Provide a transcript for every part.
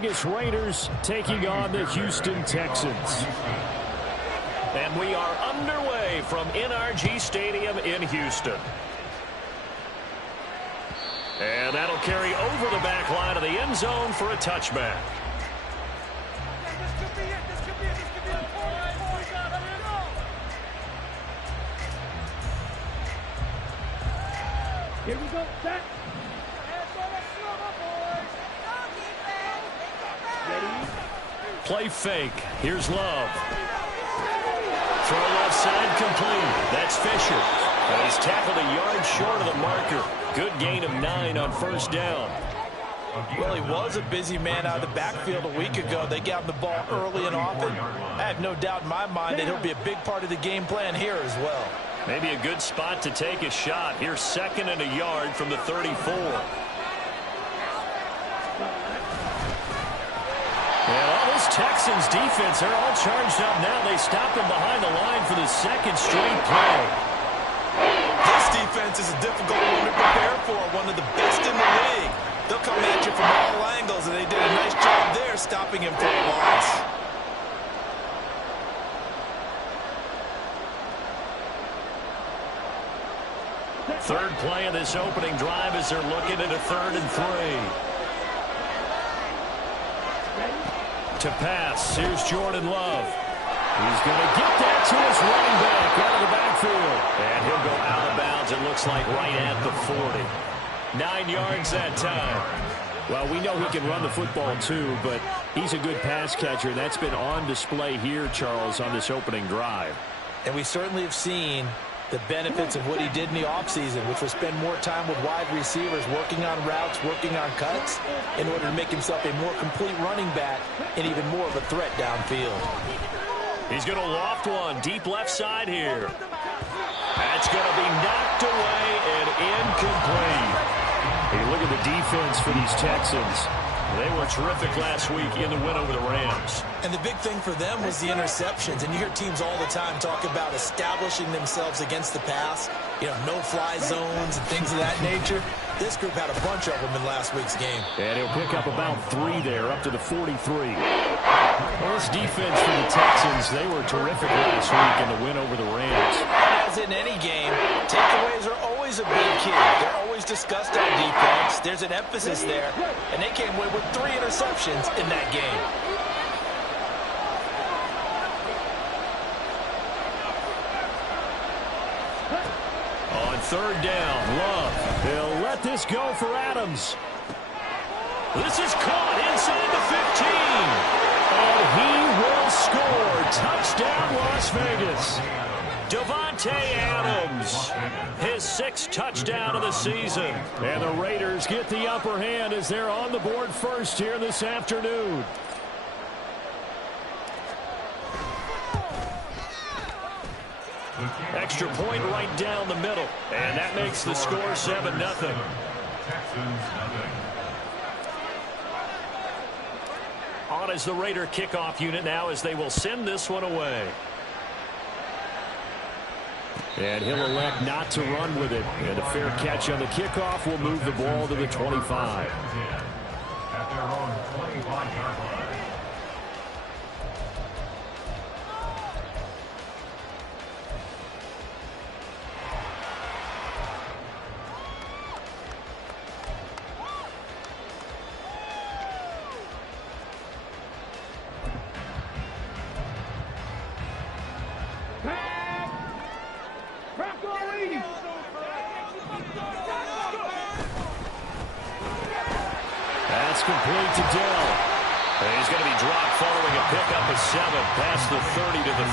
Vegas Raiders taking on the Houston Texans. And we are underway from NRG Stadium in Houston. And that'll carry over the back line of the end zone for a touchback. Here we go. Set. Play fake. Here's Love. Throw left side complete. That's Fisher. And he's tackled a yard short of the marker. Good gain of 9 on first down. Well, he was a busy man out of the backfield a week ago. They got him the ball early and often. I have no doubt in my mind that he'll be a big part of the game plan here as well. Maybe a good spot to take a shot. Here's 2nd and a yard from the 34. And all this Texans defense, they're all charged up now. They stop them behind the line for the 2nd straight play. This defense is a difficult one to prepare for, one of the best in the league. They'll come at you from all angles, and they did a nice job there stopping him for a loss. Third play of this opening drive as they're looking at a 3rd and 3. To pass, here's Jordan Love. He's going to get that to his running back out of the backfield. And he'll go out of bounds, it looks like, right at the 40. 9 yards that time. Well, we know he can run the football too, but he's a good pass catcher. That's been on display here, Charles, on this opening drive. And we certainly have seen the benefits of what he did in the offseason, which was spend more time with wide receivers, working on routes, working on cuts, in order to make himself a more complete running back and even more of a threat downfield. He's going to loft one deep left side here. That's going to be knocked away and incomplete. Hey, look at the defense for these Texans. They were terrific last week in the win over the Rams. And the big thing for them was the interceptions. And you hear teams all the time talk about establishing themselves against the pass, no-fly zones and things of that nature. This group had a bunch of them in last week's game. And he'll pick up about 3 there, up to the 43. Well, this defense for the Texans, they were terrific last week in the win over the Rams. As in any game, takeaways are always a big key. They're always discussed on defense. There's an emphasis there, and they came away with 3 interceptions in that game. On 3rd down, Love. They'll let this go for Adams. This is caught inside the 15. And he will score. Touchdown, Las Vegas. Davante Adams, his 6th touchdown of the season. And the Raiders get the upper hand as they're on the board first here this afternoon. Extra point right down the middle. And that makes the score 7-0. On is the Raider kickoff unit now as they will send this one away. And he'll elect not to run with it. And a fair catch on the kickoff will move the ball to the 25. At their own 25-yard line. That's complete to Dell. And he's going to be dropped following a pickup of 7 past the 30 to the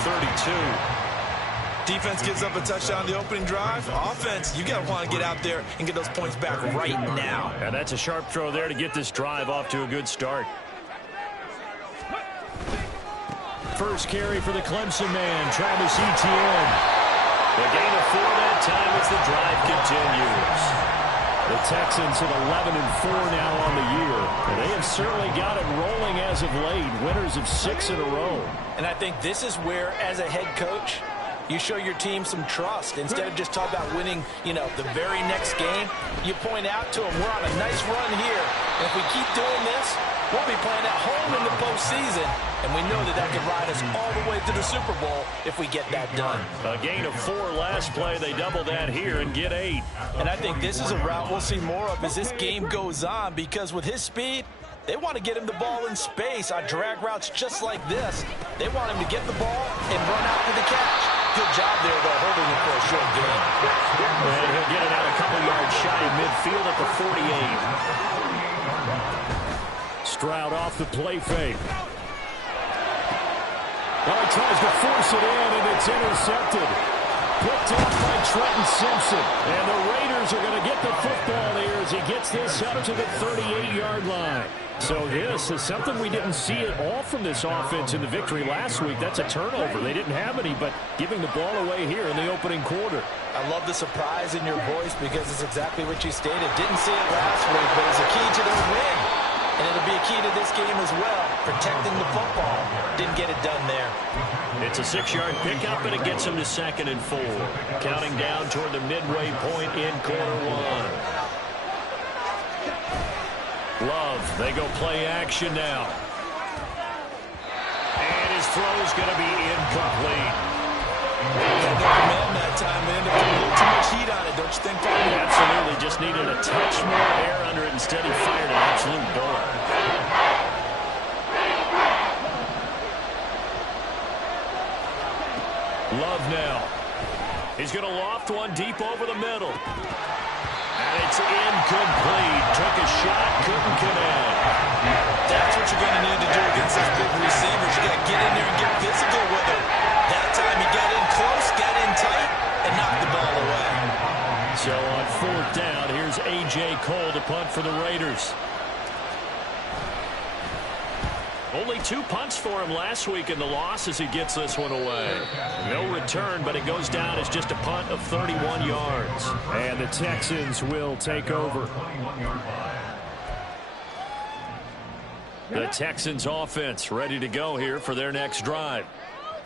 32. Defense gives up a touchdown on the opening drive. Offense, you got to want to get out there and get those points back right now. And that's a sharp throw there to get this drive off to a good start. First carry for the Clemson man, Travis Etienne. The gain of 4 that time as the drive continues. The Texans at 11-4 now on the year. And they have certainly got it rolling as of late. Winners of 6 in a row. And I think this is where, as a head coach, you show your team some trust. Instead of just talking about winning, the very next game, you point out to them, we're on a nice run here. And if we keep doing this, we'll be playing at home in the postseason, and we know that can ride us all the way to the Super Bowl if we get that done. A gain of 4 last play. They double that here and get 8. And I think this is a route we'll see more of as this game goes on, because with his speed, they want to get him the ball in space on drag routes just like this. They want him to get the ball and run out for the catch. Good job there, though, holding it for a short gain. And he'll get it out a couple yards shy of midfield at the 48. Stroud off the play fake. Well, he tries to force it in, and it's intercepted. Picked off by Trenton Simpson. And the Raiders are going to get the football here as he gets this up to the 38-yard line. So this is something we didn't see at all from this offense in the victory last week. That's a turnover. They didn't have any, but giving the ball away here in the opening quarter. I love the surprise in your voice because it's exactly what you stated. Didn't see it last week, but it's a key to their win. And it'll be a key to this game as well, protecting the football. Didn't get it done there. It's a 6-yard pickup, and it gets them to 2nd and 4. Counting down toward the midway point in quarter 1. Love, they go play action now. And his throw's going to be incomplete. Got no command that time. They ended up putting a little too much heat on it, don't you think, Tommy? Absolutely, just needed a touch more air under it. Instead, he fired an absolute bullet. Love now. He's going to loft one deep over the middle. And it's incomplete. Took a shot, couldn't connect. That's what you're going to need to do against those big receivers. You got to get in there and get physical with them. That time he got in close, got in tight, and knocked the ball away. So on 4th down, here's A.J. Cole to punt for the Raiders. Only 2 punts for him last week in the loss as he gets this one away. No return, but it goes down as just a punt of 31 yards. And the Texans will take over. The Texans offense ready to go here for their next drive.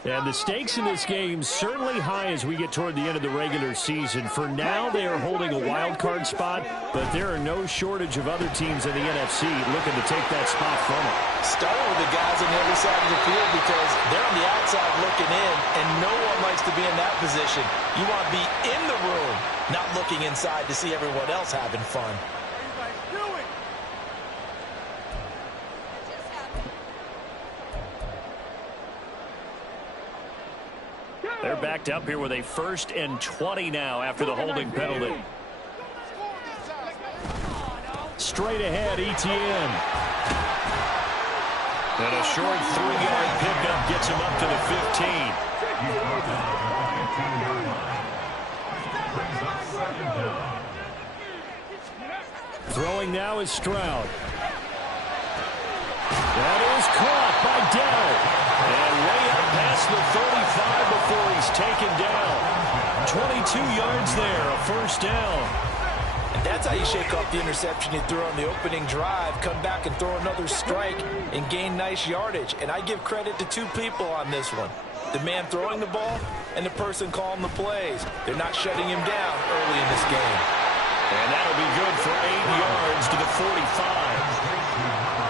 And the stakes in this game certainly high as we get toward the end of the regular season. For now, they are holding a wild card spot, but there are no shortage of other teams in the NFC looking to take that spot from them. Starting with the guys on the other side of the field because they're on the outside looking in, and no one likes to be in that position. You want to be in the room, not looking inside to see everyone else having fun. They're backed up here with a 1st and 20 now after the holding penalty. Straight ahead, Etienne. And a short 3-yard pickup gets him up to the 15. Throwing now is Stroud. That is caught by Dell. And way up past the 35 before he's taken down. 22 yards there, a 1st down. And that's how you shake off the interception you threw on the opening drive, come back and throw another strike and gain nice yardage. And I give credit to 2 people on this one. The man throwing the ball and the person calling the plays. They're not shutting him down early in this game. And that'll be good for 8 yards to the 45.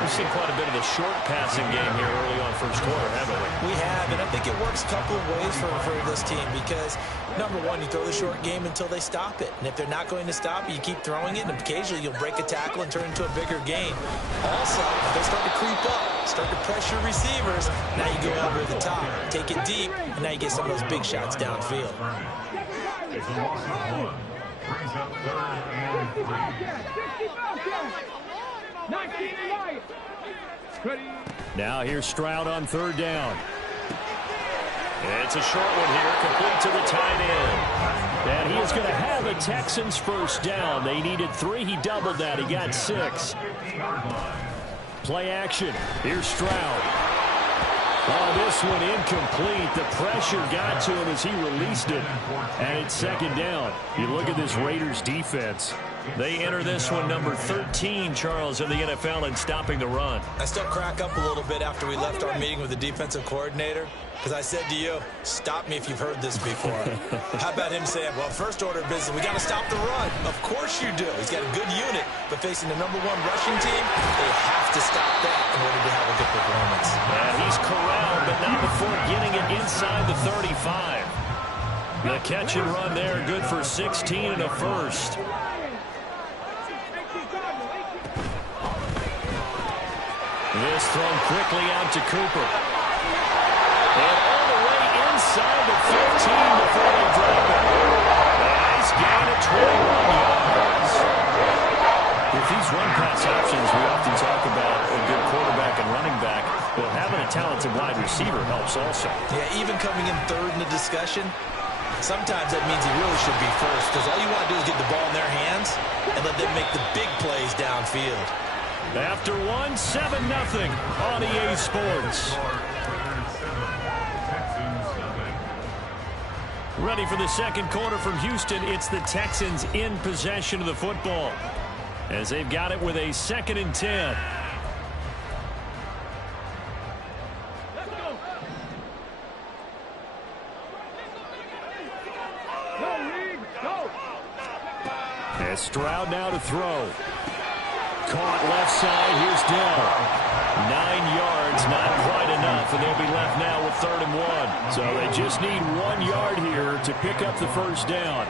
We've seen quite a bit of the short passing game here early on 1st quarter, haven't we? We have, and I think it works a couple of ways for this team because, number one, you throw the short game until they stop it. And if they're not going to stop it, you keep throwing it, and occasionally you'll break a tackle and turn it into a bigger gain. Also, if they start to creep up, start to pressure receivers, now you go over the top, take it deep, and now you get some of those big shots downfield. Brings up 3rd and 3. Now here's Stroud on 3rd down. It's a short one here, complete to the tight end. And he is going to have a Texans 1st down. They needed 3. He doubled that. He got 6. Play action. Here's Stroud. Oh, this one incomplete. The pressure got to him as he released it. And it's 2nd down. You look at this Raiders defense. They enter this one number 13, Charles, in the NFL in stopping the run. I still crack up a little bit after we left our meeting with the defensive coordinator, because I said to you, stop me if you've heard this before. How about him saying, well, first order of business, we got to stop the run. Of course you do. He's got a good unit, but facing the #1 rushing team, they have to stop that in order to have a good performance. And he's corralled, but not before getting it inside the 35. The catch and run there, good for 16 and a first. This thrown quickly out to Cooper. And all the way inside the 15 before they drop it. Nice gain of 21 yards. With these run-pass options, we often talk about a good quarterback and running back. Well, having a talented wide receiver helps also. Yeah, even coming in third in the discussion, sometimes that means he really should be first, because all you want to do is get the ball in their hands and let them make the big plays downfield. After 7-0 on EA Sports. Ready for the second quarter from Houston. It's the Texans in possession of the football, as they've got it with a 2nd and 10. As Stroud now to throw. Caught left side. Here's Dell. 9 yards, not quite enough, and they'll be left now with 3rd and 1. So they just need 1 yard here to pick up the first down.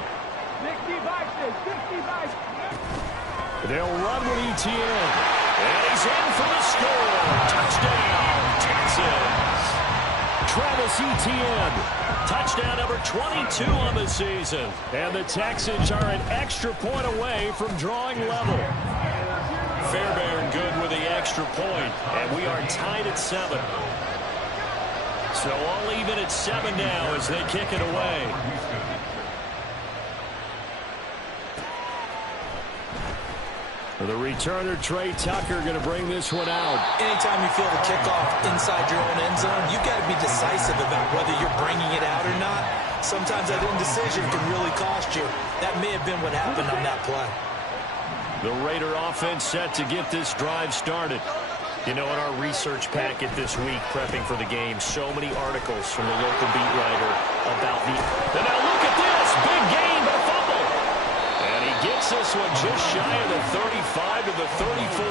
They'll run with Etienne. And he's in for the score. Touchdown, Texans. Travis Etienne. Touchdown number 22 on the season. And the Texans are an extra point away from drawing level. Fairbairn good with the extra point, and we are tied at 7. So all even at 7 now as they kick it away. The returner, Trey Tucker, going to bring this one out. Anytime you feel the kickoff inside your own end zone, you've got to be decisive about whether you're bringing it out or not. Sometimes that indecision can really cost you. That may have been what happened on that play. The Raider offense set to get this drive started. You know, in our research packet this week, prepping for the game, so many articles from the local beat writer about the... And now look at this! Big gain, but a fumble! And he gets this one just shy of the 35 to the 34.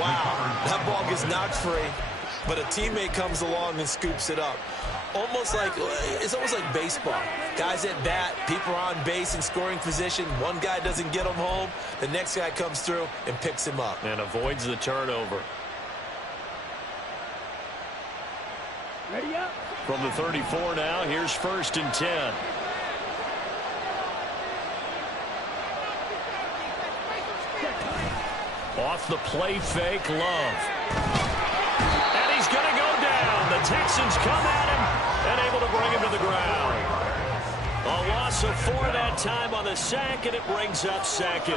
Wow, that ball gets knocked free, but a teammate comes along and scoops it up. It's almost like baseball. Guys at bat, people are on base in scoring position. One guy doesn't get him home. The next guy comes through and picks him up. And avoids the turnover. Ready up. From the 34 now, here's 1st and 10. Off the play fake, Love. And he's going to go down. The Texans come at him and able to bring him to the ground. A loss of 4 that time on the sack, and it brings up 2nd.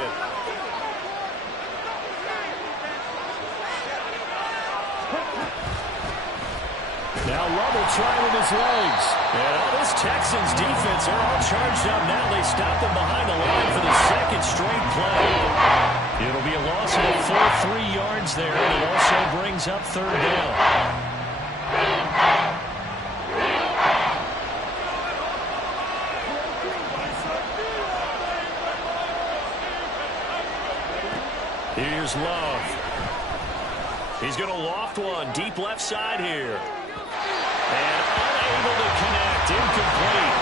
Now Love will try with his legs. And all this Texans defense are all charged up now. They stop them behind the line for the 2nd straight play. It'll be a loss of a full 3 yards there, and it also brings up 3rd down. Here's Love. He's going to loft one deep left side here. And unable to connect, incomplete.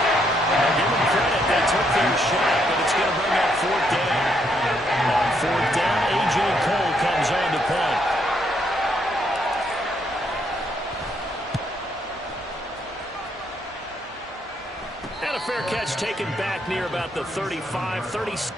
I'll give them credit, they took their shot, but it's going to bring up 4th down. On 4th down, A.J. Cole comes on to punt. And a fair catch taken back near about the 35, 36.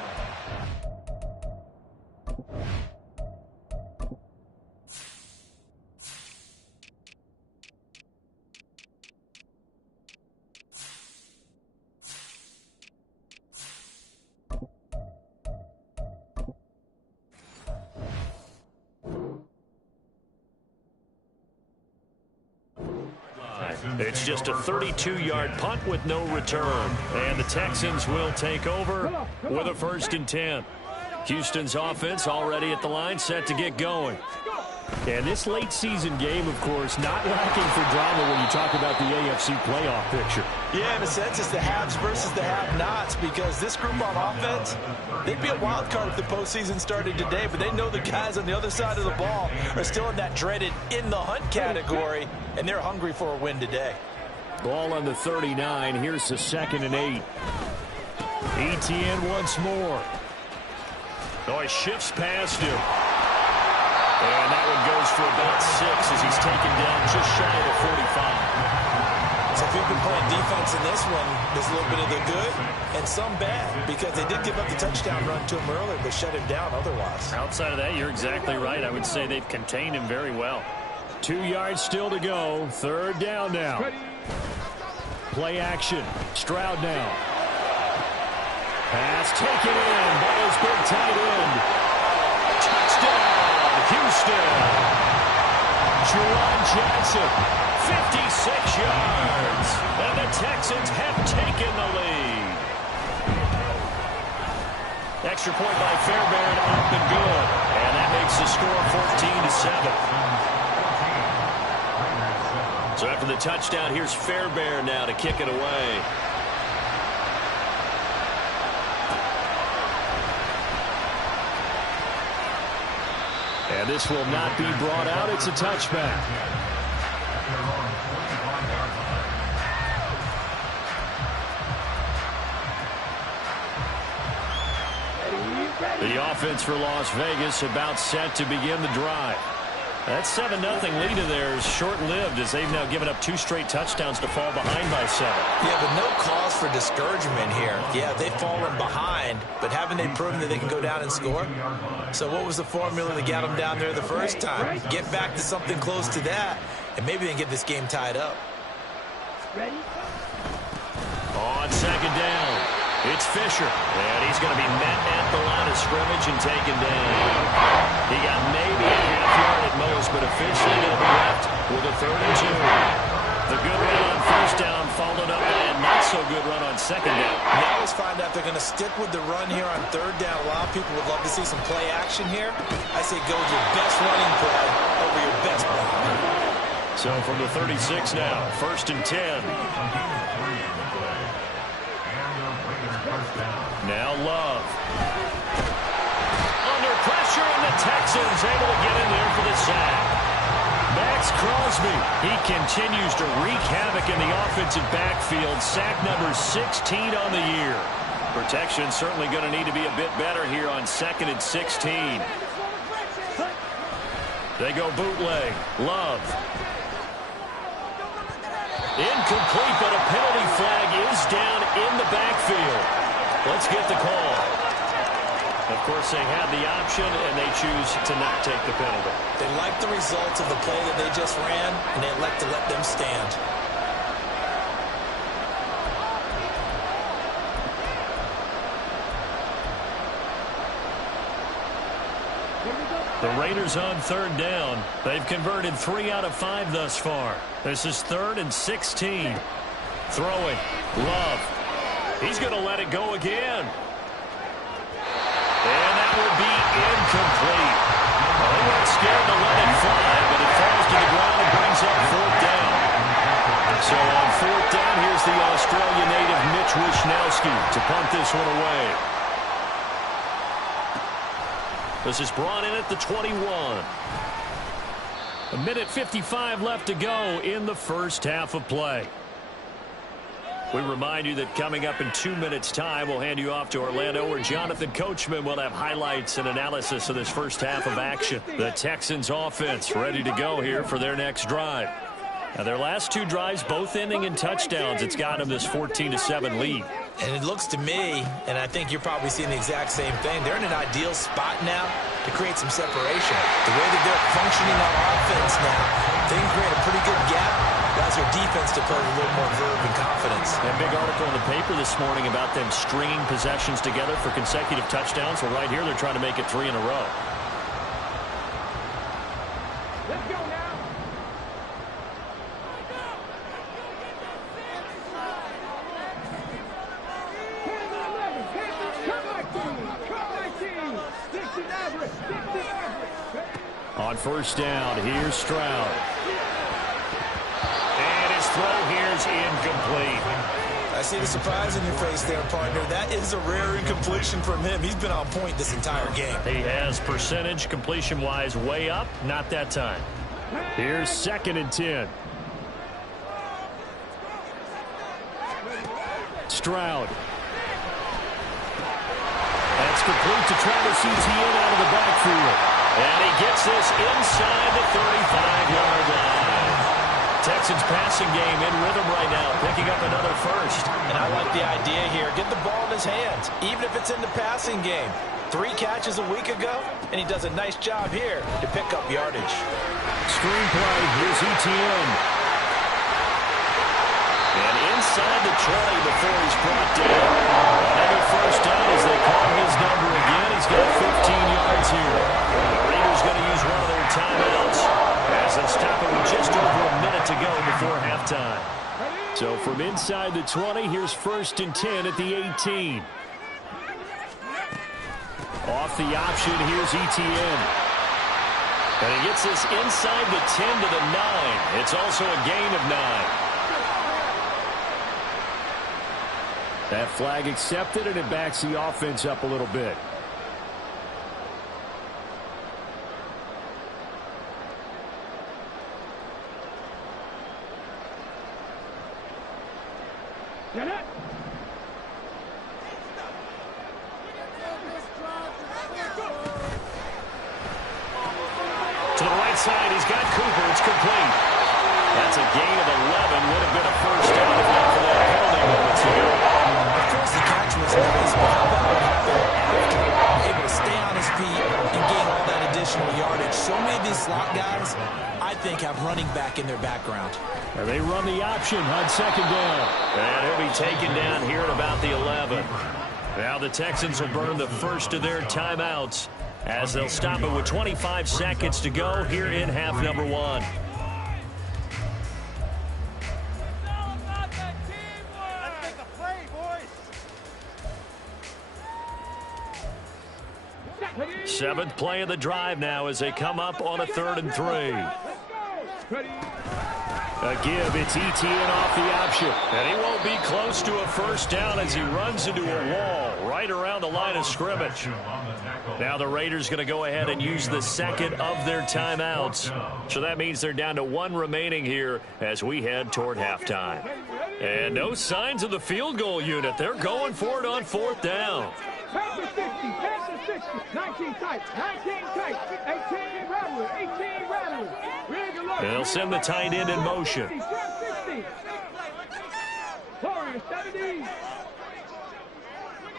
It's just a 32-yard punt with no return. And the Texans will take over with a 1st and 10. Houston's offense already at the line, set to get going. And this late season game, of course, not lacking for drama when you talk about the AFC playoff picture. Yeah, in a sense, it's the haves versus the have-nots, because this group on offense, they'd be a wild card if the postseason started today, but they know the guys on the other side of the ball are still in that dreaded in-the-hunt category, and they're hungry for a win today. Ball on the 39. Here's the 2nd and 8. ETN once more. Oh, he shifts past him. And that one goes for about 6 as he's taken down just shy of the 45. So if we've been playing defense in this one, there's a little bit of the good and some bad, because they did give up the touchdown run to him earlier, but shut him down otherwise. Outside of that, you're exactly right. I would say they've contained him very well. 2 yards still to go. 3rd down now. Play action. Stroud now. Pass taken in by his big tight end. Touchdown, Houston. Juwan Johnson. 56 yards. And the Texans have taken the lead. Extra point by Fairbairn, up and good. And that makes the score 14-7. So after the touchdown, here's Fairbairn now to kick it away. And this will not be brought out. It's a touchback. The offense for Las Vegas about set to begin the drive. That 7-0 lead of theirs short-lived, as they've now given up 2 straight touchdowns to fall behind by 7. Yeah, but no cause for discouragement here. Yeah, they've fallen behind, but haven't they proven that they can go down and score? So what was the formula that got them down there the first time? Get back to something close to that, and maybe they can get this game tied up. Ready? On 2nd down, it's Fisher. And he's going to be met at the line of scrimmage and taken down. He got maybe a half yard at most, but officially going to be left with a 3rd and 2. The good run on 1st down followed up by a not-so-good run on 2nd down. Now let's find out they're going to stick with the run here on 3rd down. A lot of people would love to see some play action here. I say go with your best running play over your best block. So from the 36 now, 1st and 10. Now Love. Under pressure, and the Texans able to get in there for the sack. Max Crosby, he continues to wreak havoc in the offensive backfield. Sack number 16 on the year. Protection certainly going to need to be a bit better here on 2nd and 16. They go bootleg. Love. Incomplete, but a penalty flag is down in the backfield. Let's get the call. Of course, they had the option, and they choose to not take the penalty. They like the results of the play that they just ran, and they elect to let them stand. The Raiders on 3rd down. They've converted 3 out of 5 thus far. This is 3rd and 16. Throwing. Love. He's going to let it go again. And that will be incomplete. Well, they weren't scared to let it fly, but it falls to the ground and brings up 4th down. So on 4th down, here's the Australian native Mitch Wishnowsky to punt this one away. This is brought in at the 21. 1:55 left to go in the first half of play. We remind you that coming up in 2 minutes' time, we'll hand you off to Orlando, where Jonathan Coachman will have highlights and analysis of this first half of action. The Texans offense ready to go here for their next drive. Now, their last 2 drives, both ending in touchdowns. It's got them this 14-7 lead. And it looks to me, and I think you're probably seeing the exact same thing, they're in an ideal spot now to create some separation. The way that they're functioning on offense now, they can create a pretty good gap. Allows their defense to play with a little more verve and confidence. A big article in the paper this morning about them stringing possessions together for consecutive touchdowns. Well, right here, they're trying to make it 3 in a row. Let's go now. Come my team! Come my team! On first down, here's Stroud. And his throw here's incomplete. I see the surprise in your face there, partner. That is a rare incompletion from him. He's been on point this entire game. He has percentage completion-wise way up. Not that time. Here's 2nd and 10. Stroud. That's complete to Travis Etienne out of the backfield. And he gets this inside the 35-yard line. Texans passing game in rhythm right now, picking up another first. And I like the idea here. Get the ball in his hands, even if it's in the passing game. 3 catches a week ago, and he does a nice job here to pick up yardage. Screenplay, here's Etienne. And inside the 20 before he's brought down. Another first down as they call his number again. He's got 15 yards here. The Raiders going to use one of their timeouts as they'll stop it with just over a minute to go before halftime. So from inside the 20, here's 1st and 10 at the 18. Off the option, here's Etienne. And he gets this inside the 10 to the 9. It's also a gain of 9. That flag accepted, and it backs the offense up a little bit. Get it. To the right side, he's got Cooper. It's complete. That's a gain of 11. Would have been a first down if not for that penalty moments ago. Of course, the catch was nice, but how about what happened after? Able to stay on his feet and gain all that additional yardage. So many of these slot guys, I think, have running back in their background. And they run the option on 2nd down. And he'll be taken down here at about the 11. Now the Texans will burn the first of their timeouts as they'll stop it with 25 seconds to go here in half number 1. Seventh play of the drive now as they come up on a 3rd and 3. A give, it's Etienne off the option. And he won't be close to a first down as he runs into a wall right around the line of scrimmage. Now the Raiders going to go ahead and use the 2nd of their timeouts. So that means they're down to 1 remaining here as we head toward halftime. And no signs of the field goal unit. They're going for it on 4th down. 10 to 60, 10 to 60, 19 tight, 19 tight, 18 rattlers, 18 rattlers. And they'll send the tight end in motion. 60, 70,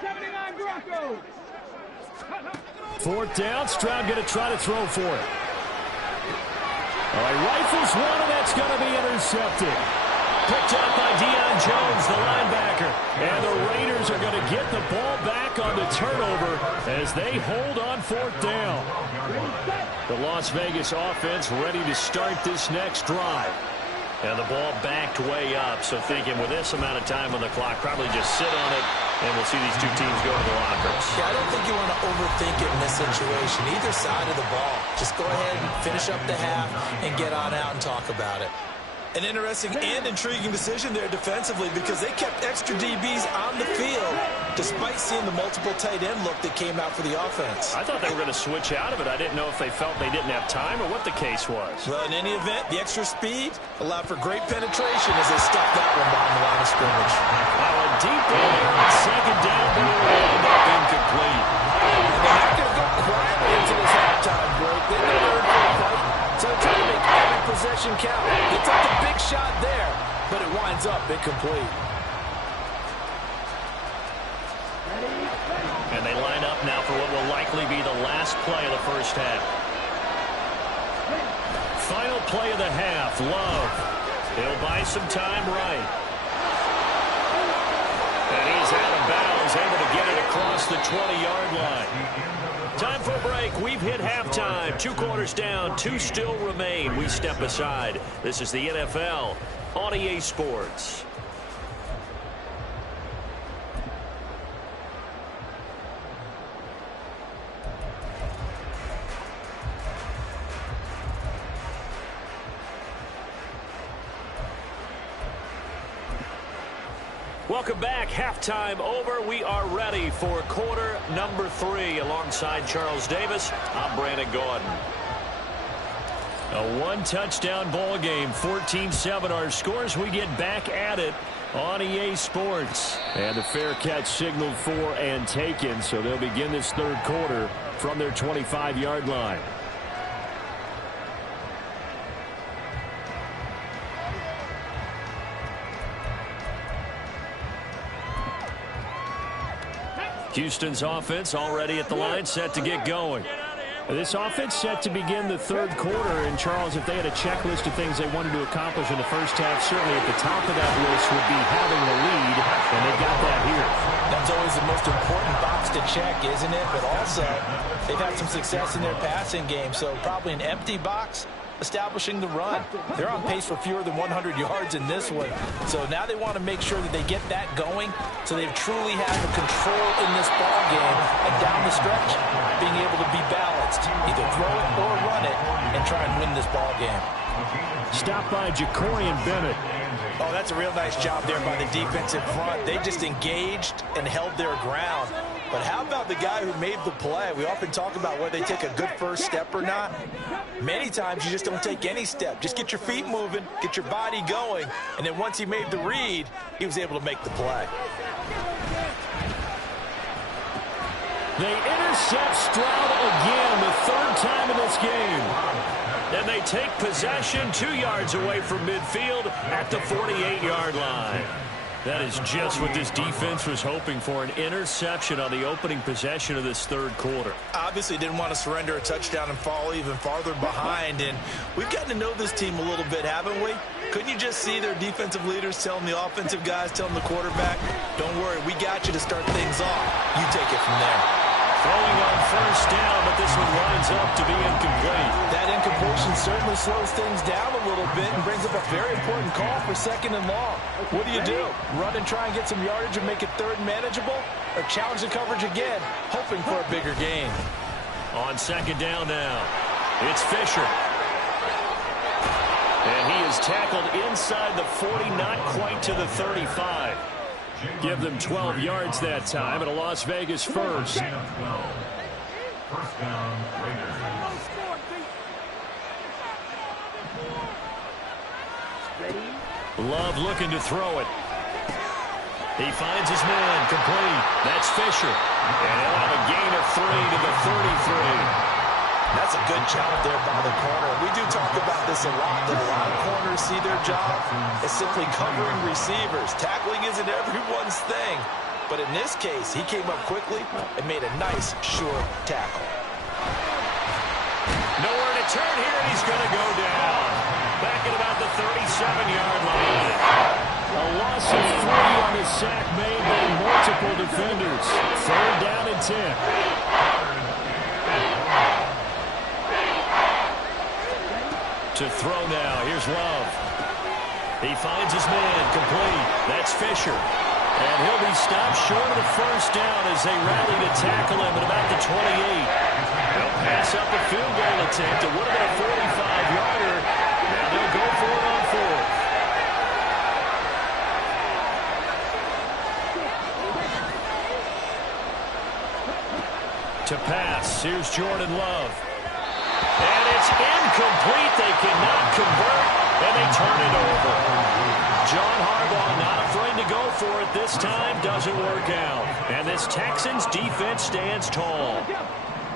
79 Broncos. 4th down, Stroud going to try to throw for it. He rifles one, and that's going to be intercepted. Picked up by Deion Jones, the linebacker. And the Raiders are going to get the ball back on the turnover as they hold on 4th down. The Las Vegas offense ready to start this next drive. And the ball backed way up, so thinking with this amount of time on the clock, probably just sit on it, and we'll see these two teams go to the lockers. Yeah, I don't think you want to overthink it in this situation. Either side of the ball. Just go ahead and finish up the half and get on out and talk about it. An interesting and intriguing decision there defensively because they kept extra DBs on the field despite seeing the multiple tight end look that came out for the offense. I thought they were going to switch out of it. I didn't know if they felt they didn't have time or what the case was. Well, in any event, the extra speed allowed for great penetration as they stuffed that one behind the line of scrimmage. A deep in there, 2nd down, but it will end up incomplete. They're not going to go quietly into this halftime break. They never heard for a fight, so they're trying to make every possession count. They took the big shot there, but it winds up incomplete. And they line up now for what will likely be the last play of the first half. Final play of the half, Love. He'll buy some time right. And he's out of bounds, able to get it across the 20-yard line. Time for a break. We've hit halftime. 2 quarters down, 2 still remain. We step aside. This is the NFL on EA Sports. Welcome back. Halftime over. We are ready for quarter number 3. Alongside Charles Davis, I'm Brandon Gaudin. A one-touchdown ball game, 14-7 our scores. We get back at it on EA Sports. And the fair catch signaled for and taken, so they'll begin this third quarter from their 25-yard line. Houston's offense already at the line, set to get going. This offense set to begin the third quarter. And, Charles, if they had a checklist of things they wanted to accomplish in the first half, certainly at the top of that list would be having the lead, and they got that here. That's always the most important box to check, isn't it? But also, they've had some success in their passing game, so probably an empty box establishing the run. They're on pace for fewer than 100 yards in this one. So now they want to make sure that they get that going so they've truly had the control in this ball game, and down the stretch, being able to be balanced, either throw it or run it, and try and win this ball game. Stopped by Jacorian Bennett. Oh, that's a real nice job there by the defensive front. They just engaged and held their ground. But how about the guy who made the play? We often talk about whether they take a good first step or not. Many times you just don't take any step. Just get your feet moving, get your body going, and then once he made the read, he was able to make the play. They intercept Stroud again, the third time in this game. And they take possession 2 yards away from midfield at the 48-yard line. That is just what this defense was hoping for, an interception on the opening possession of this third quarter. Obviously didn't want to surrender a touchdown and fall even farther behind. And we've gotten to know this team a little bit, haven't we? Couldn't you just see their defensive leaders telling the offensive guys, telling the quarterback, don't worry, we got you to start things off. You take it from there. Throwing on first down, but this one lines up to be incomplete. That incompletion certainly slows things down a little bit and brings up a very important call for second and long. What do? Run and try and get some yardage and make it third manageable? Or challenge the coverage again, hoping for a bigger gain? On second down now, it's Fisher. And he is tackled inside the 40, not quite to the 35. Give them 12 yards that time, and a Las Vegas first. First down, Raiders. Love looking to throw it. He finds his man, complete. That's Fisher. And he'll have a gain of 3 to the 33. That's a good job there by the corner. We do talk about this a lot, that a lot of corners see their job as simply covering receivers. Tackling isn't everyone's thing. But in this case, he came up quickly and made a nice, short tackle. Nowhere to turn here, and he's going to go down. Back at about the 37-yard line. A loss of 3 on the sack made by multiple defenders. Third down and 10. To throw now, here's Love. He finds his man, complete. That's Fisher. And he'll be stopped short of the first down as they rally to tackle him at about the 28. They'll pass up a field goal attempt. It would have been a 45-yarder. Now they'll go for it on fourth. To pass, here's Jordan Love. And it's incomplete. They cannot convert, and they turn it over. John Harbaugh not afraid to go for it this time. Doesn't work out. And this Texans defense stands tall.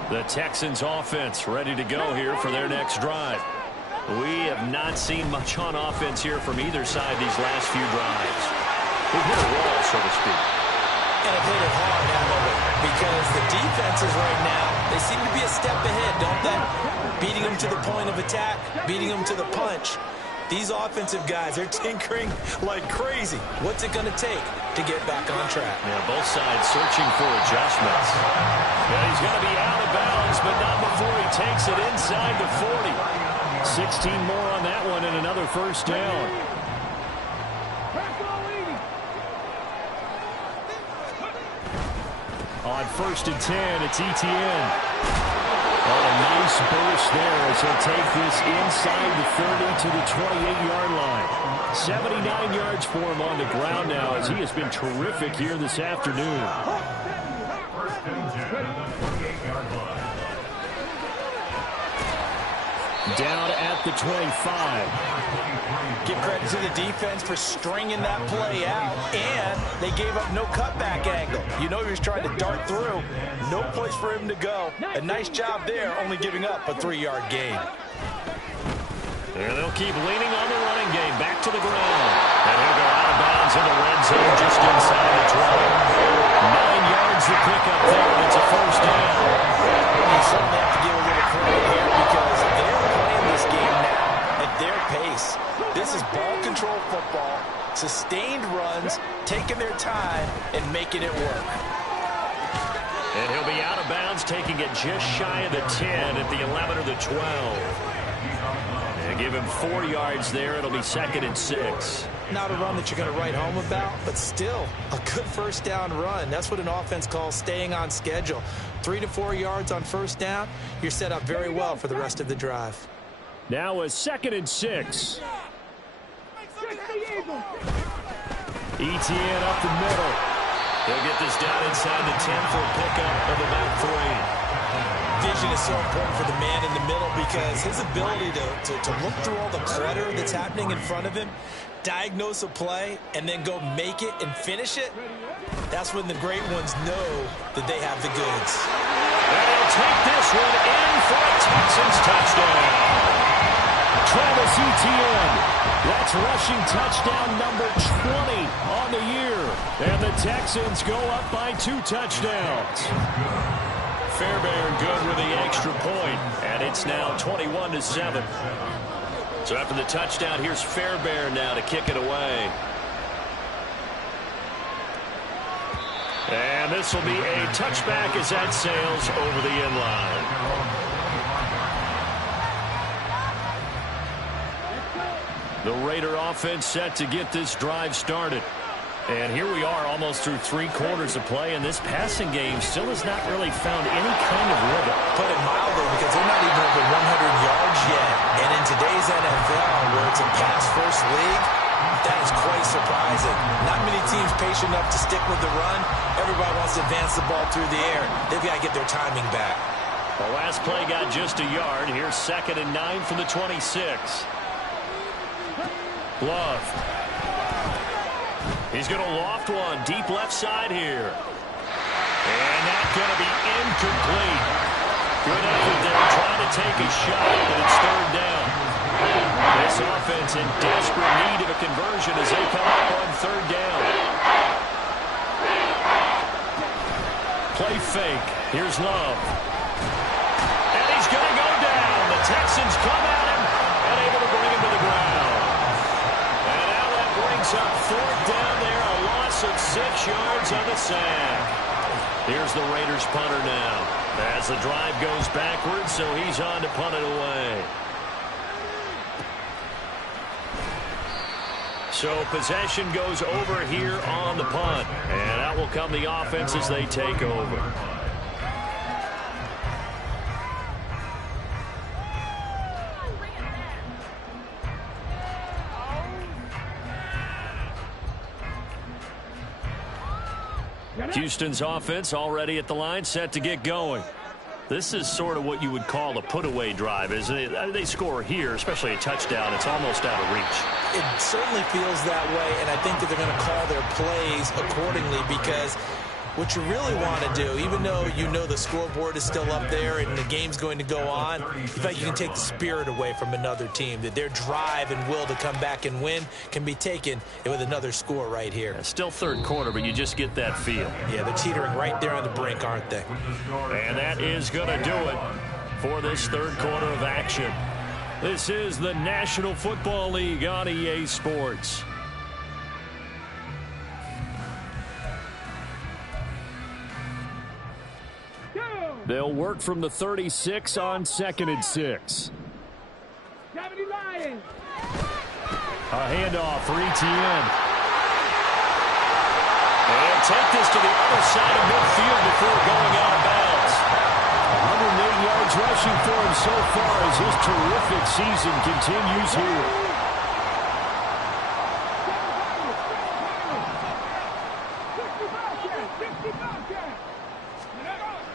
The Texans offense ready to go here for their next drive. We have not seen much on offense here from either side these last few drives. We've hit a wall, so to speak. And it hit it hard, haven't we? Because the defenses right now, they seem to be a step ahead, don't they? Beating them to the point of attack, beating them to the punch. These offensive guys, they're tinkering like crazy. What's it going to take to get back on track? Yeah, both sides searching for adjustments. Yeah, he's going to be out of bounds, but not before he takes it inside the 40. 16 more on that one and another first down. On first and 10, it's Etienne. Oh, a nice burst there as he'll take this inside the 30 to the 28-yard line. 79 yards for him on the ground now as he has been terrific here this afternoon. First and 10 at the 28-yard line. Down at the 25. Give credit to the defense for stringing that play out, and they gave up no cutback angle. You know he was trying to dart through. No place for him to go. A nice job there, only giving up a 3-yard gain. And they'll keep leaning on the running game. Back to the ground. And he'll go out of bounds in the red zone just inside the 12. 9 yards to pick up there, and it's a first down. You certainly have to give a little credit here because they're playing this game now at their pace. This is ball control football, sustained runs, taking their time, and making it work. And he'll be out of bounds, taking it just shy of the 10 at the 11 or the 12. And give him 4 yards there. It'll be 2nd and 6. Not a run that you're going to write home about, but still a good first down run. That's what an offense calls staying on schedule. 3 to 4 yards on first down, you're set up very well for the rest of the drive. Now a 2nd and 6. Etienne up the middle. They'll get this down inside the 10 for a pickup of about 3. Vision is so important for the man in the middle because his ability to look through all the clutter that's happening in front of him, diagnose a play, and then go make it and finish it, that's when the great ones know that they have the goods. And he'll take this one in for a Texans touchdown. Travis Etienne. That's rushing touchdown number 20 on the year. And the Texans go up by 2 touchdowns. Fairbairn good with the extra point, and it's now 21-7. So after the touchdown, here's Fairbairn now to kick it away. And this will be a touchback as that sails over the end line. The Raider offense set to get this drive started. And here we are almost through 3 quarters of play, and this passing game still has not really found any kind of rhythm. Put it mildly, because they're not even over 100 yards yet. And in today's NFL, where it's a pass-first league, that is quite surprising. Not many teams patient enough to stick with the run. Everybody wants to advance the ball through the air. They've got to get their timing back. The last play got just a yard. Here's 2nd and 9 from the 26. Love. He's going to loft one deep left side here. And that's going to be incomplete. Good effort there trying to take a shot, but it's 3rd down. This offense in desperate need of a conversion as they come up on 3rd down. Play fake. Here's Love. And he's going to go down. The Texans come at him and able to bring him to the ground. And now that brings up 4th down there, a loss of 6 yards on the sack. Here's the Raiders punter now as the drive goes backwards, so he's on to punt it away. So possession goes over here on the punt, and out will come the offense as they take over. Houston's offense already at the line, set to get going. This is sort of what you would call a put-away drive, isn't it? They score here, especially a touchdown. It's almost out of reach. It certainly feels that way, and I think that they're going to call their plays accordingly because what you really want to do, even though you know the scoreboard is still up there and the game's going to go on, you feel like you can take the spirit away from another team, that their drive and will to come back and win can be taken with another score right here. It's still 3rd quarter, but you just get that feel. Yeah, they're teetering right there on the brink, aren't they? And that is going to do it for this 3rd quarter of action. This is the National Football League on EA Sports. They'll work from the 36 on 2nd and 6. A handoff for Etienne. And take this to the other side of midfield before going out of bounds. 108 yards yards rushing for him so far as his terrific season continues here.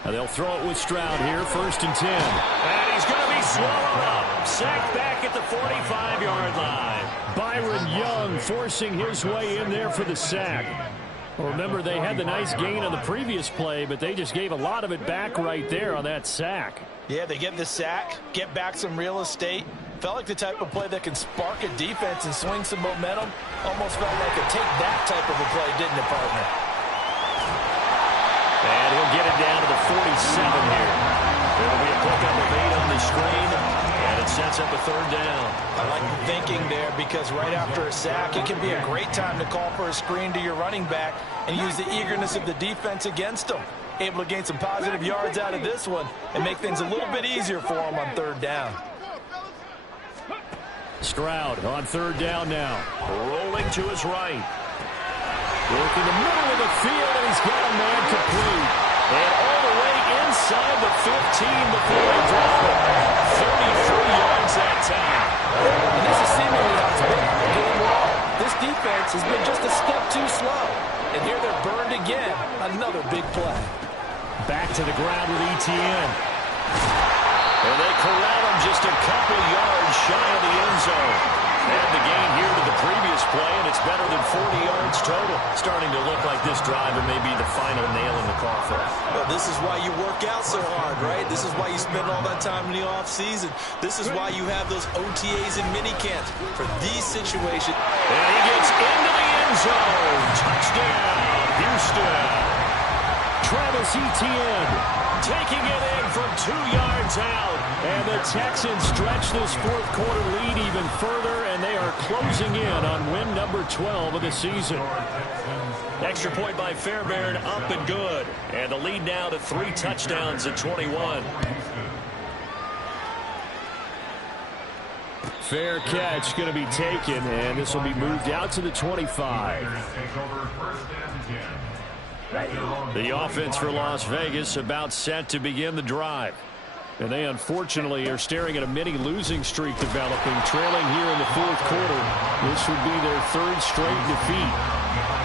And they'll throw it with Stroud here, 1st and 10. And he's going to be swallowed up. Sacked back at the 45-yard line. Byron Young forcing his way in there for the sack. Well, remember, they had the nice gain on the previous play, but they just gave a lot of it back right there on that sack. Yeah, they get the sack, get back some real estate. Felt like the type of play that can spark a defense and swing some momentum. Almost felt like a take that type of a play, didn't it, partner? And he'll get it down to the 47 here. There'll be a pickup of 8 on the screen, and it sets up a 3rd down. I like the thinking there because right after a sack, it can be a great time to call for a screen to your running back and use the eagerness of the defense against them. Able to gain some positive yards out of this one and make things a little bit easier for them on 3rd down. Stroud on 3rd down now. Rolling to his right. Working the middle of the field, and he's got a man complete. And all the way inside the 15 before he dropped it. 33 yards that time. And this is seemingly how it's been all game long. This defense has been just a step too slow. And here they're burned again. Another big play. Back to the ground with Etienne. And they corral him just a couple yards shy of the end zone. Add the gain here to the previous play, and it's better than 40 yards total. Starting to look like this driver may be the final nail in the coffin. Well, this is why you work out so hard, right? This is why you spend all that time in the offseason. This is why you have those OTAs and minicamps for these situations. And he gets into the end zone. Touchdown, Houston. Travis Etienne taking it in from 2 yards out. And the Texans stretch this 4th quarter lead even further, and they are closing in on win number 12 of the season. Extra point by Fairbairn, up and good. And the lead now to 3 touchdowns at 21. Fair catch going to be taken, and this will be moved out to the 25. The offense for Las Vegas about set to begin the drive. And they unfortunately are staring at a mini losing streak developing, trailing here in the 4th quarter. This would be their 3rd straight defeat.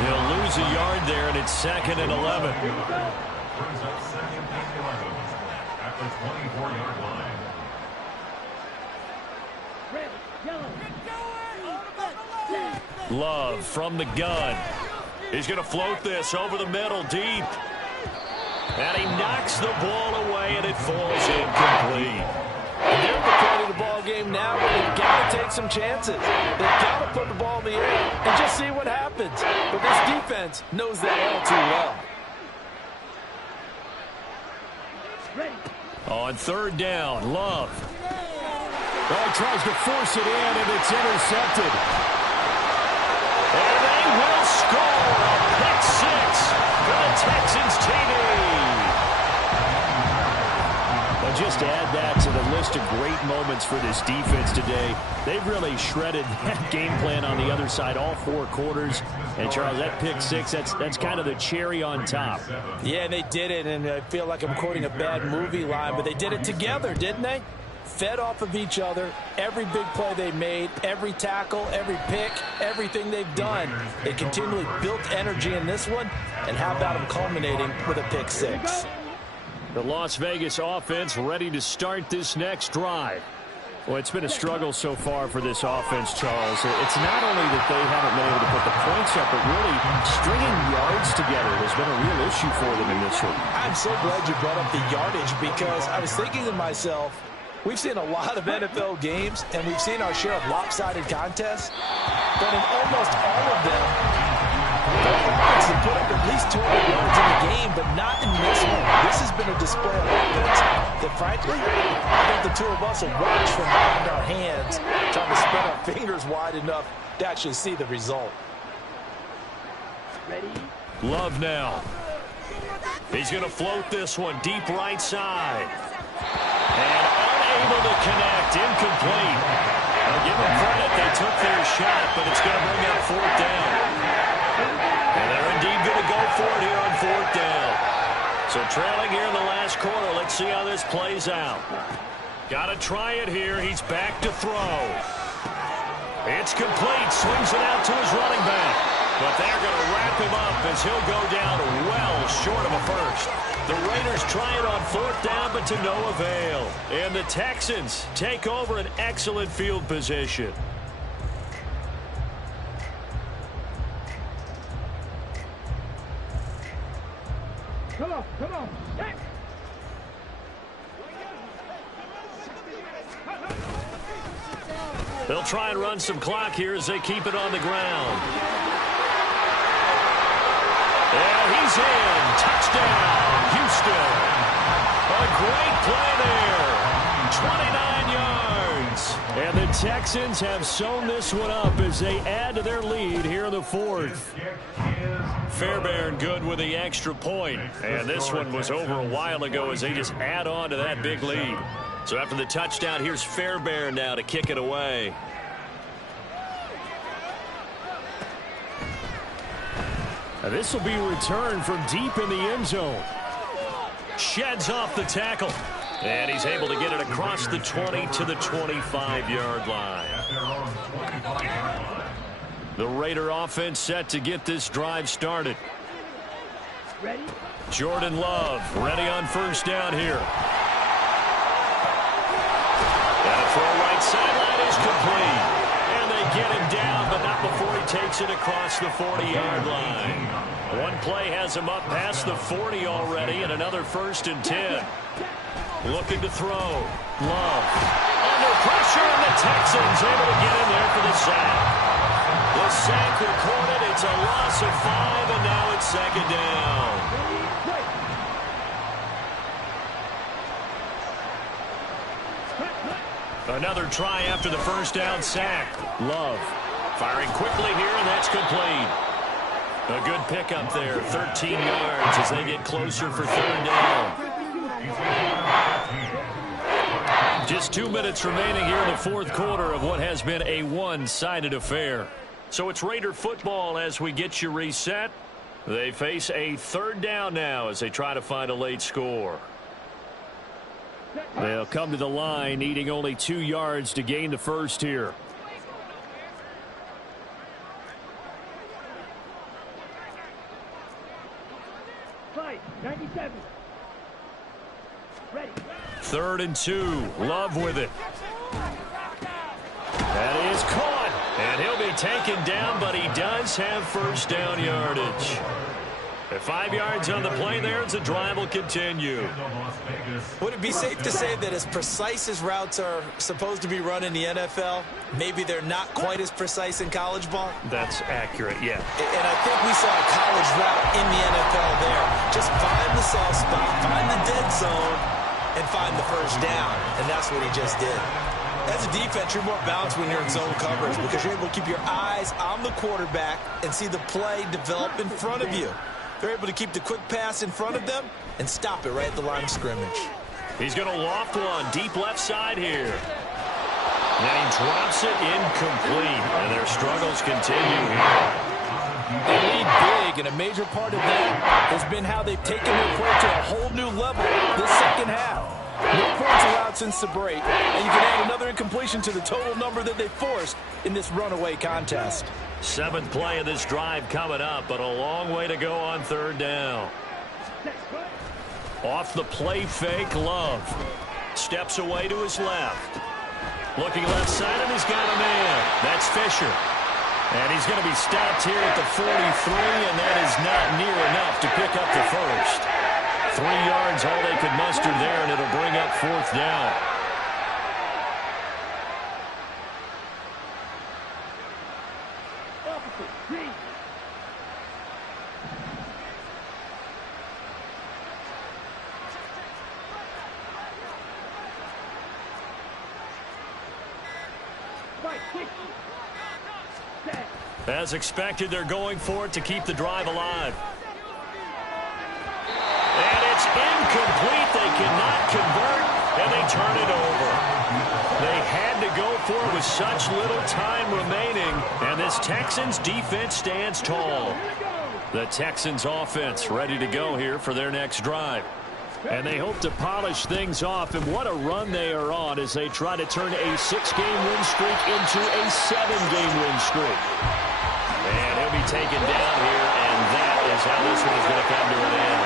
They'll lose a yard there, and it's 2nd and 11. Love from the gun. He's going to float this over the middle deep. And he knocks the ball away, and it falls incomplete. They're at the point of the ball game now where they've got to take some chances. They've got to put the ball in the air and just see what happens. But this defense knows that all too well. On 3rd down, Love. Oh, he tries to force it in, and it's intercepted. And they will score a pick 6 for the Texans TD. Well, just to add that to the list of great moments for this defense today, they've really shredded that game plan on the other side all 4 quarters. And, Charles, that pick 6, that's kind of the cherry on top. Yeah, and they did it, and I feel like I'm quoting a bad movie line, but they did it together, didn't they? Fed off of each other, every big play they made, every tackle, every pick, everything they've done. They continually built energy in this one, and how about them culminating with a pick 6? The Las Vegas offense ready to start this next drive. Well, it's been a struggle so far for this offense, Charles. It's not only that they haven't been able to put the points up, but really stringing yards together has been a real issue for them in this one. I'm so glad you brought up the yardage because I was thinking to myself, we've seen a lot of NFL games, and we've seen our share of lopsided contests, but in almost all of them, the offense has put up at least 200 yards in the game, but not in this one. This has been a display of offense that, frankly, I think the two of us will watch from behind our hands, trying to spread our fingers wide enough to actually see the result. Love now. He's going to float this one deep right side. And unable to connect, incomplete. I'll give them credit, they took their shot, but it's going to bring up 4th down. And they're indeed going to go for it here on 4th down. So trailing here in the last quarter, let's Let's see how this plays out. Got to try it here. He's back to throw. It's complete. Swings it out to his running back. But they're going to wrap him up as he'll go down well short of a first. The Raiders try it on 4th down, but to no avail. And the Texans take over an excellent field position. Come on, come on. Hey. They'll try and run some clock here as they keep it on the ground. And he's in. Touchdown, Houston. A great play there. 29 yards. And the Texans have sewn this one up as they add to their lead here in the 4th. Fairbairn good with the extra point. And this one was over a while ago as they just add on to that big lead. So after the touchdown, here's Fairbairn now to kick it away. This will be returned from deep in the end zone. Sheds off the tackle. And he's able to get it across the 20 to the 25-yard line. The Raider offense set to get this drive started. Ready? Jordan Love ready on 1st down here. And a throw right sideline is complete. And they get him down, but not before he takes it across the 40-yard line. One play has him up past the 40 already, and another 1st and 10. Looking to throw. Love. Under pressure, and the Texans able to get in there for the sack. The sack recorded. It's a loss of 5, and now it's 2nd down. Another try after the 1st down sack. Love firing quickly here, and that's complete. A good pickup there, 13 yards as they get closer for 3rd down. Just 2 minutes remaining here in the 4th quarter of what has been a one-sided affair. So it's Raider football as we get you reset. They face a 3rd down now as they try to find a late score. They'll come to the line needing only 2 yards to gain the first here. Fight, 97. Ready. 3rd and 2. Love with it. That is caught. And he'll be taken down, but he does have 1st down yardage. At 5 yards on the play there, the drive will continue. Would it be safe to say that as precise as routes are supposed to be run in the NFL, maybe they're not quite as precise in college ball? That's accurate, yeah. And I think we saw a college route in the NFL there. Just find the soft spot, find the dead zone, and find the 1st down. And that's what he just did. As a defense, you're more balanced when you're in zone coverage because you're able to keep your eyes on the quarterback and see the play develop in front of you. They're able to keep the quick pass in front of them and stop it right at the line of scrimmage. He's going to loft one deep left side here. And he drops it incomplete. And their struggles continue here. They lead big, and a major part of that has been how they've taken their play to a whole new level this 2nd half. No points allowed since the break, and you can add another incompletion to the total number that they forced in this runaway contest. 7th play of this drive coming up, but a long way to go on 3rd down. Off the play fake, Love. Steps away to his left. Looking left side, and he's got a man. That's Fisher. And he's going to be stopped here at the 43, and that is not near enough to pick up the 1st. 3 yards, all they could muster there, and it'll bring up 4th down. As expected, they're going for it to keep the drive alive. And it's incomplete. They cannot convert, and they turn it over. They had to go for it with such little time remaining, and this Texans defense stands tall. The Texans offense ready to go here for their next drive. And they hope to polish things off, and what a run they are on as they try to turn a 6-game win streak into a 7-game win streak. And he'll be taken down here, and that is how this one is going to come to an end.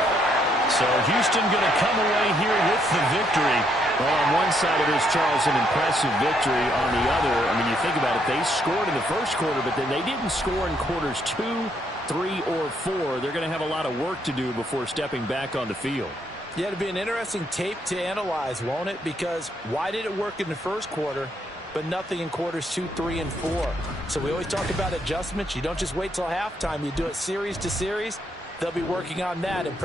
So Houston going to come away here with the victory. Well, on one side of this, Charles, an impressive victory. On the other, I mean, you think about it, they scored in the first quarter, but then they didn't score in quarters 2, 3, or 4. They're going to have a lot of work to do before stepping back on the field. Yeah, it'll be an interesting tape to analyze, won't it? Because why did it work in the first quarter, but nothing in quarters 2, 3, and 4? So we always talk about adjustments. You don't just wait till halftime. You do it series to series. They'll be working on that in